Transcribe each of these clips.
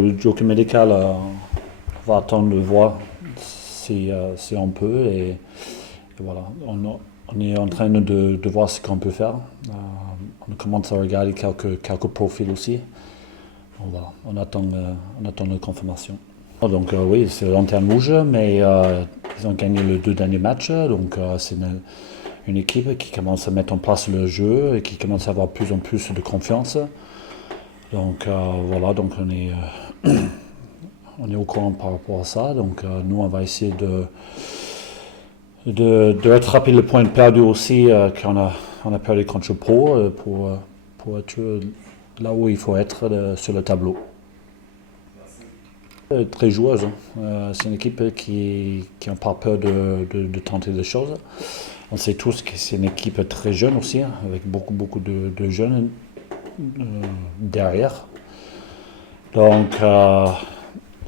Le joker médical, on va attendre de voir si on peut et voilà. On est en train de voir ce qu'on peut faire. On commence à regarder quelques profils aussi. Voilà, on attend la confirmation. Donc oui, c'est Lanterne Rouge, mais ils ont gagné les 2 derniers matchs. Donc c'est une équipe qui commence à mettre en place le jeu et qui commence à avoir plus en plus de confiance. Donc voilà, donc on est au courant par rapport à ça. Donc nous, on va essayer de rattraper le point perdu aussi qu'on a perdu contre Pau pour être là où il faut être sur le tableau. Très joueuse. C'est une équipe qui n'a pas peur de tenter des choses. On sait tous que c'est une équipe très jeune aussi, avec beaucoup de jeunes derrière. Donc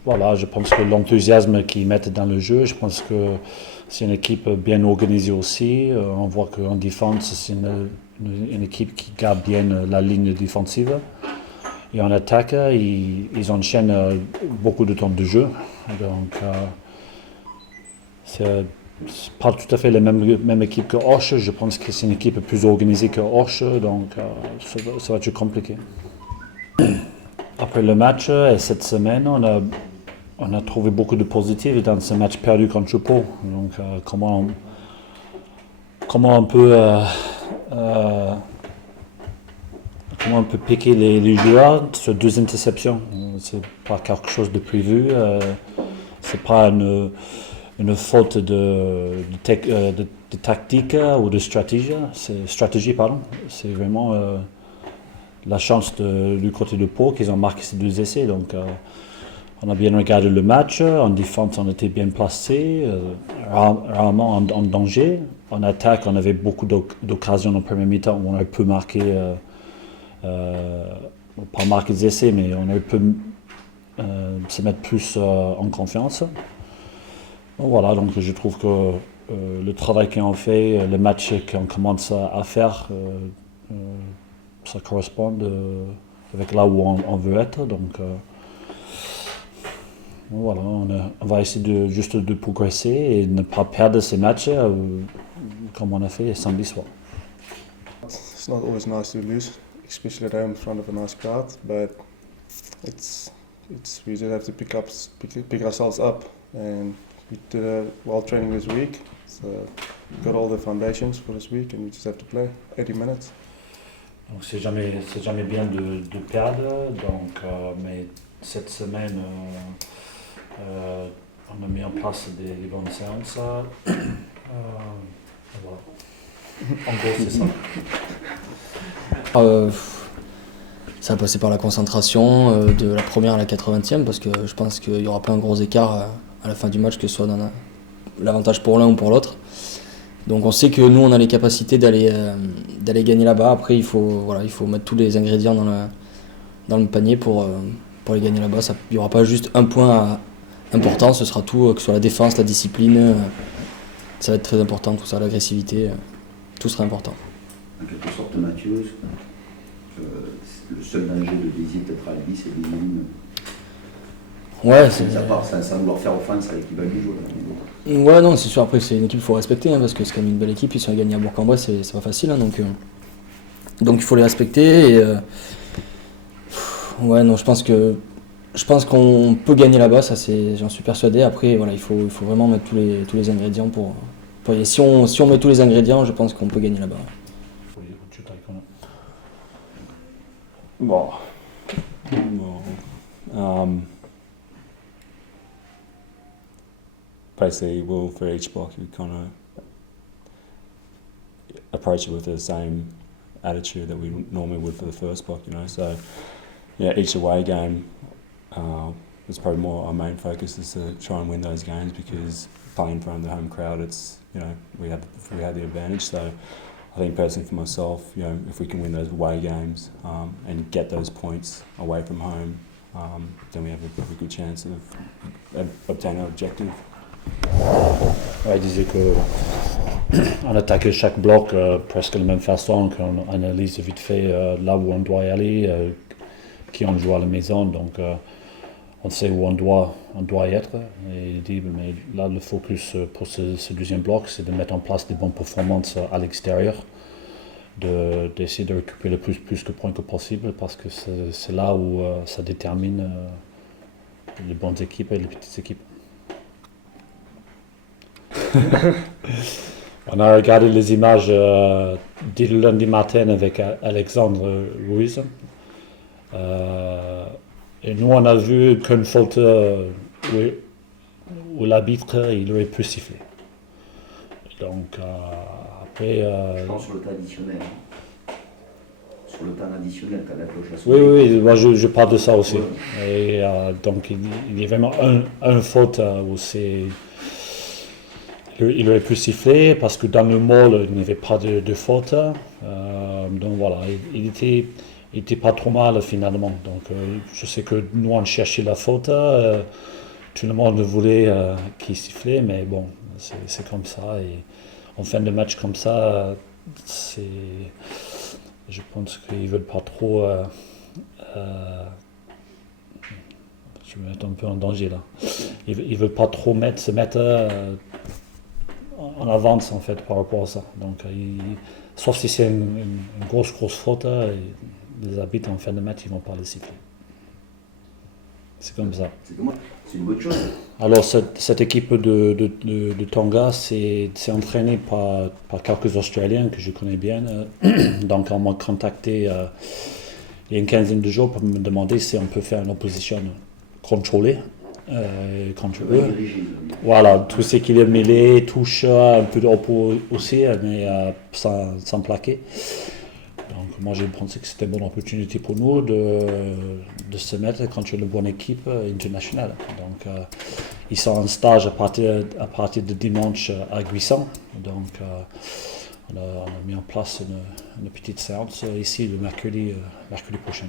voilà, je pense que l'enthousiasme qu'ils mettent dans le jeu, je pense que c'est une équipe bien organisée aussi. On voit qu'en défense, c'est une équipe qui garde bien la ligne défensive. Et en attaque, ils enchaînent beaucoup de temps de jeu. Donc c'est pas tout à fait la même équipe que Auch. Je pense que c'est une équipe plus organisée que Auch, donc ça va être compliqué. Après le match et cette semaine, on a trouvé beaucoup de positifs dans ce match perdu contre Pau. Donc comment on peut piquer les joueurs sur 2 interceptions. C'est pas quelque chose de prévu. C'est pas une faute de tactique ou de stratégie. C'est vraiment la chance du côté de Pau qu'ils ont marqué ces 2 essais. Donc on a bien regardé le match. En défense, on était bien placé, rarement en danger. En attaque, on avait beaucoup d'occasions en première mi-temps où on a pu marquer, pas marquer des essais, mais on a pu se mettre plus en confiance. Voilà, donc je trouve que le travail qu'on fait, le match qu'on commence à faire, ça correspond avec là où on veut être. Donc voilà, on va essayer juste de progresser et ne pas perdre ces matchs comme on a fait samedi soir. It's not always nice to lose, especially there in front of a nice crowd, but we just have to pick ourselves up, and we did well training this week, so we got all the foundations for this week and we just have to play 80 minutes. Donc c'est jamais bien de perdre, donc mais cette semaine on a mis en place des bonnes séances. Voilà. En gros, c'est ça. Ça va passer par la concentration de la première à la 80e, parce que je pense qu'il n'y aura pas un gros écart à la fin du match, que ce soit dans l'avantage pour l'un ou pour l'autre. Donc on sait que nous, on a les capacités d'aller gagner là-bas. Après, il faut mettre tous les ingrédients dans le panier pour les gagner là-bas. Il n'y aura pas juste un point important, ce sera tout, que ce soit la défense, la discipline. Ça va être très important, tout ça, l'agressivité, tout sera important. En quelque sorte, Mathieu, le seul danger de Béziers, peut-être à la vie, c'est des lignes. Ouais, sans vouloir faire offense à l'équipe du joueur. Ouais, non, c'est sûr. Après, c'est une équipe qu'il faut respecter, parce que c'est quand même une belle équipe. Ils sont gagnés à Bourg-en-Bresse, c'est pas facile. Donc il faut les respecter. Et, ouais, non, je pense qu'on peut gagner là-bas, ça, j'en suis persuadé. Après, voilà, il faut vraiment mettre tous les ingrédients pour et si on met tous les ingrédients, je pense qu'on peut gagner là-bas. Bon. Basically, for each block, you kind of approach it with the same attitude that we normally would for the first block, So, each away game is probably more our main focus is to try and win those games, because playing in front of the home crowd, it's we have the advantage. So, I think personally for myself, if we can win those away games and get those points away from home, then we have a very good chance of obtaining our objective. Ouais, il disait qu'on attaquait chaque bloc presque de la même façon, qu'on analyse vite fait là où on doit y aller, qui on joue à la maison. Donc on sait où on doit y être. Et il dit, mais là, le focus pour ce deuxième bloc, c'est de mettre en place des bonnes performances à l'extérieur, d'essayer de récupérer le plus de points que possible, parce que c'est là où ça détermine les bonnes équipes et les petites équipes. On a regardé les images dès le lundi matin avec Alexandre Ruiz. Et nous, on a vu qu'une faute où l'arbitre il aurait pu siffler. Donc, après. Je pense sur le temps additionnel. Sur le temps additionnel, quand la cloche a Oui, sonné. oui, moi je parle de ça aussi. Ouais. Et donc, il y a vraiment un faute où c'est. Il aurait pu siffler parce que dans le mall, il n'y avait pas de faute. Donc voilà, il était pas trop mal finalement. Donc je sais que nous on cherchait la faute. Tout le monde voulait qu'il sifflait, mais bon, c'est comme ça. Et en fin de match comme ça, je pense qu'ils veulent pas trop. Je vais me mettre un peu en danger là. Ils veulent pas trop se mettre en avance en fait par rapport à ça. Donc, sauf si c'est une grosse faute, les arbitres en fin de match ils vont pas le siffler. C'est comme ça. C'est une bonne chose. Alors cette équipe de Tonga c'est entraînée par quelques Australiens que je connais bien. Donc on m'a contacté il y a une quinzaine de jours pour me demander si on peut faire une opposition contrôlée. Contre eux. Voilà, tout ce qui est mêlé, touche, un peu de repos aussi, mais sans plaquer. Donc moi j'ai pensé que c'était une bonne opportunité pour nous de se mettre contre une bonne équipe internationale. Donc ils sont en stage à partir de dimanche à Guisson. Donc on a mis en place une petite séance ici le mercredi prochain.